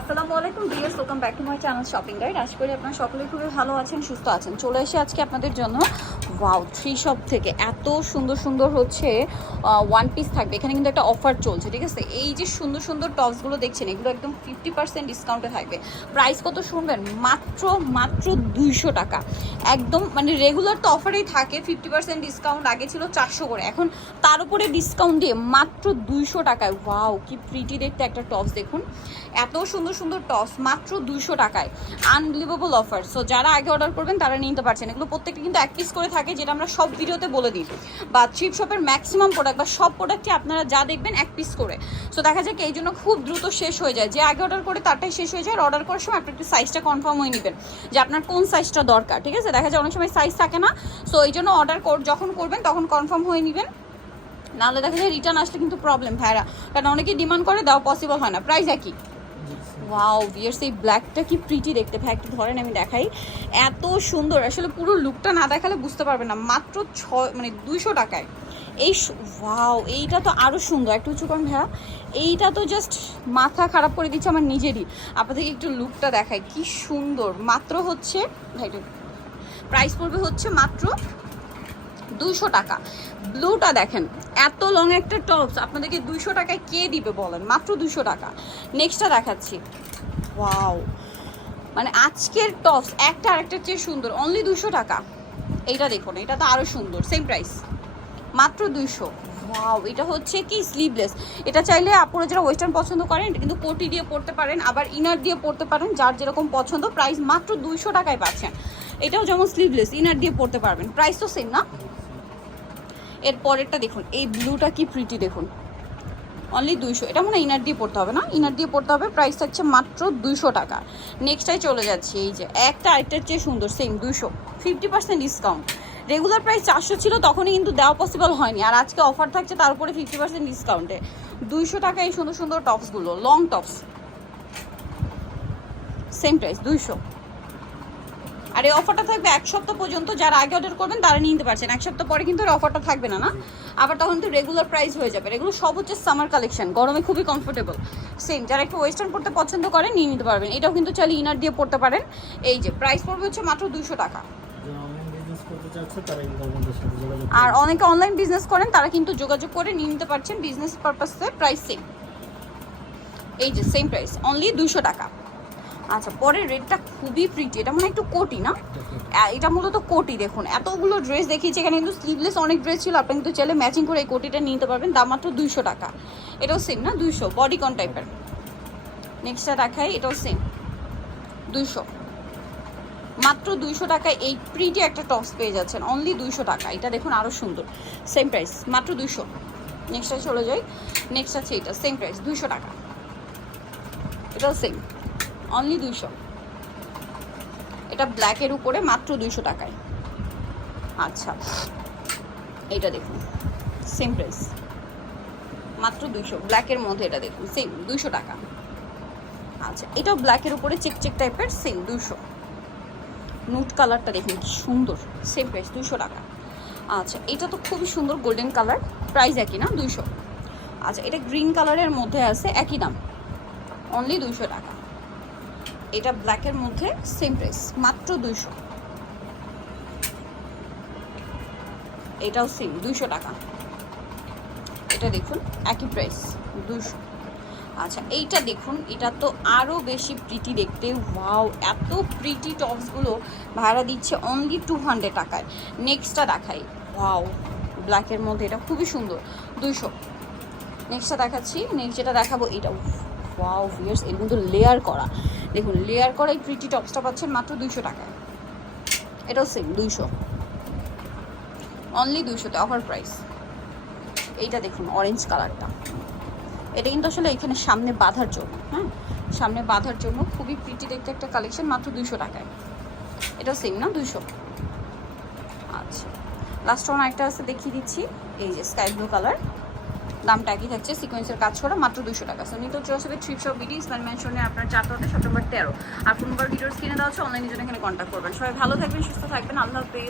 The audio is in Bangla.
আসসালামু আলাইকুম DS welcome back to my channel shopping guide আশা করি আপনারা সকলে খুবই ভালো আছেন, সুস্থ আছেন। চলে এসে আজকে আপনাদের জন্য ওয়াও থ্রি শপ থেকে এত সুন্দর সুন্দর হচ্ছে ওয়ান পিস থাকবে। এখানে কিন্তু একটা অফার চলছে, ঠিক আছে? এই যে সুন্দর সুন্দর টপসগুলো দেখছেন, এগুলো একদম ফিফটি পার্সেন্ট ডিসকাউন্টে থাকবে। প্রাইস কত শুনবেন? মাত্র মাত্র দুইশো টাকা। একদম মানে রেগুলার তো অফারেই থাকে ফিফটি পার্সেন্ট ডিসকাউন্ট আগে ছিল চারশো করে। এখন তার উপরে ডিসকাউন্ট দিয়ে মাত্র দুইশো টাকায় ওয়াও কি প্রিটি দেখতে একটা টপস দেখুন। এত সুন্দর সুন্দর টপস মাত্র দুইশো টাকায়। আনবিলিভেবল অফার সো যারা আগে অর্ডার করবেন, তারা নিতে পারছেন। এগুলো প্রত্যেকটা কিন্তু এক পিস করে থাকে যেটা আমরা সব ভিডিওতে বলে দিই। বা চিপ শপের ম্যাক্সিমাম প্রোডাক্ট বা সব প্রোডাক্টই আপনারা যা দেখবেন এক পিস করে। সো দেখা যায় এই জন্য খুব দ্রুত শেষ হয়ে যায়। যে আগে অর্ডার করে তারটাই শেষ হয়ে যায় আর অর্ডার করার সময় আপনি একটু সাইজটা কনফার্ম হয়ে নেবেন যে আপনার কোন সাইজটা দরকার, ঠিক আছে? দেখা যায় অনেক সময় সাইজ থাকে না। সো এই জন্য অর্ডার যখন করবেন তখন কনফার্ম হয়ে নেবেন। নাহলে দেখা যায় রিটার্ন আসলে কিন্তু প্রবলেম ভাইরা। কারণ অনেকেই ডিমান্ড করে, দেওয়া পসিবল হয় না। প্রাইস একই। ওয়াও ভিয়ার্স এই ব্ল্যাকটা কি প্রিটি দেখতে। ভাই, একটু ধরেন, আমি দেখাই। এত সুন্দর। আসলে পুরো লুকটা না দেখালে বুঝতে পারবে না। মাত্র ছয় মানে দুইশো টাকায়। এই ওয়াও এইটা তো আরও সুন্দর। একটু উঁচু করেন ভাইয়া। এইটা তো জাস্ট মাথা খারাপ করে দিচ্ছে আমার নিজেরই। আপনাদেরকে একটু লুকটা দেখায় কি সুন্দর। মাত্র হচ্ছে, ভাই প্রাইস পড়বে হচ্ছে মাত্র দুইশো টাকা। ব্লুটা দেখেন, এত লং একটা টপস আপনাদেরকে দুইশো টাকায় কে দিবে বলেন? মাত্র দুইশো টাকা। নেক্সটটা দেখাচ্ছি। ওয়াও মানে আজকের টপস একটা আরেকটার চেয়ে সুন্দর অনলি দুশো টাকা। এইটা দেখুন, এটা তো আরও সুন্দর সেম প্রাইস মাত্র দুইশো। ওয়াও এটা হচ্ছে কি? স্লিভলেস এটা চাইলে আপনারা যারা ওয়েস্টার্ন পছন্দ করেন, এটা কিন্তু কোটি দিয়ে পড়তে পারেন, আবার ইনার দিয়ে পড়তে পারেন, যার যেরকম পছন্দ প্রাইস মাত্র দুইশো টাকায় পাচ্ছেন। এটাও যেমন স্লিভলেস ইনার দিয়ে পড়তে পারবেন। প্রাইস তো সেম না? এর পরেরটা দেখুন, এই ব্লুটা কি প্রিটি দেখুন। অনলি দুইশো, এটা মনে ইনার দিয়ে পড়তে হবে না? ইনার দিয়ে পড়তে হবে প্রাইস থাকছে মাত্র দুইশো টাকা। নেক্সটাই চলে যাচ্ছে, এই যে, একটা আরেকটার চেয়ে সুন্দর সেম দুইশো। Fifty percent discount regular price চারশো ছিল, তখনই কিন্তু দেওয়া পসিবল হয়নি। আর আজকে অফার থাকছে, তার উপরে ফিফটি পার্সেন্ট ডিসকাউন্টে দুইশো টাকা এই সুন্দর সুন্দর টপসগুলো লং টপস সেম প্রাইস দুইশো। আর এই অফারটা থাকবে এক সপ্তাহ পর্যন্ত যারা আগে অর্ডার করবেন তারা নিয়ে নিতে পারছেন। এক সপ্তাহ পরে কিন্তু অফারটা থাকবে না না? আবার তখন কিন্তু রেগুলার প্রাইস হয়ে যাবে। এগুলো সব হচ্ছে সামার কালেকশন গরমে খুবই কমফোর্টেবল সেম যারা একটু ওয়েস্টার্ন পড়তে পছন্দ করেন নিয়ে নিতে পারবেন। এটাও কিন্তু চাইলে ইনার দিয়ে পড়তে পারেন। এই যে প্রাইস পড়বে হচ্ছে মাত্র দুশো টাকা। আর অনেকে অনলাইন বিজনেস করেন তারা কিন্তু যোগাযোগ করে নিয়ে নিতে পারছেন। বিজনেস পারপাসে প্রাইস সেম এই যে সেম প্রাইস অনলি দুশো টাকা। আচ্ছা পরের রেটটা খুবই প্রিটি এটা মানে একটু কোটি, না? এটা মূলত কোটি, দেখুন। এতগুলো ড্রেস দেখিয়েছি, এখানে কিন্তু স্লিভলেস অনেক ড্রেস ছিল। আপনি কিন্তু চাইলে ম্যাচিং করে এই কোটিটা নিতে পারবেন। দাম মাত্র দুইশো টাকা। এটাও সেম না? দুইশো। বডিকন টাইপের নেক্সটটা দেখাই, এটাও সেম দুইশো। মাত্র দুইশো টাকায় এই প্রিটি একটা টপস পেয়ে যাচ্ছেন। অনলি দুইশো টাকা। এটা দেখুন আরও সুন্দর। সেম প্রাইস মাত্র দুইশো। নেক্সটটা চলে যাই। নেক্সট আছে এটা সেম প্রাইস দুইশো টাকা। এটাও সেম অনলি দুইশো। এটা ব্ল্যাকের উপরে মাত্র দুইশো টাকায়। আচ্ছা এটা দেখুন সেম প্রাইস মাত্র দুইশো ব্ল্যাকের মধ্যে এটা দেখুন সেম দুইশো টাকা। আচ্ছা এটাও ব্ল্যাকের উপরে চেক চেক টাইপের সেম দুইশো। নুট কালারটা দেখুন সুন্দর সেম প্রাইস দুশো টাকা। আচ্ছা এটা তো খুবই সুন্দর গোল্ডেন কালার প্রাইস একই না, দুইশো। আচ্ছা এটা গ্রিন কালারের মধ্যে আছে, একই দাম। অনলি দুইশো টাকা। এটা ব্ল্যাকের মধ্যে সেম প্রাইস মাত্র দুইশো। এটাও সেম দুইশো টাকা। এটা দেখুন, একই প্রাইস দুশো আচ্ছা এইটা দেখুন, এটা তো আরও বেশি প্রিটি দেখতে। ওয়াও এত প্রিটি টপসগুলো ভাড়া দিচ্ছে অনলি টু হান্ড্রেড টাকায়। নেক্সটটা দেখাই। ওয়াও ব্ল্যাকের মধ্যে এটা খুবই সুন্দর, দুইশো। নেক্সটটা দেখাচ্ছি নেক্সট যেটা দেখাবো, এটা ওয়াও ভিয়ার্স এর কিন্তু লেয়ার করা। দেখুন লেয়ার করা এই প্রিটি টপসটা পাচ্ছেন মাত্র দুইশো টাকায়। এটাও সেম দুইশো। অনলি দুইশোতে অফার প্রাইস এইটা দেখুন অরেঞ্জ কালারটা এটা কিন্তু আসলে এখানে সামনে বাঁধার জন্য হ্যাঁ? সামনে বাঁধার জন্য খুবই প্রিটি দেখতে একটা কালেকশন মাত্র দুইশো টাকায়। এটাও সেম না, দুইশো? আচ্ছা। লাস্ট ওয়ান একটা আছে, দেখিয়ে দিচ্ছি। এই যে স্কাই ব্লু কালার দামটা একই থাকছে সিকোয়েন্সের কাজ করা মাত্র দুশো টাকা। সো নিত চৌসবে ট্রিপ শপ বিডি ইসলাম মেনশনে আপনার চারটা হতে সেপ্টেম্বর তেরো। আর ফোন নাম্বার ভিডিওস কিনে দেওয়া হচ্ছে অনলাইনে জন্য এখানে কন্ট্যাক্ট করবেন। সবাই ভালো থাকবেন, সুস্থ থাকবেন, আল্লাহ হাফেজ।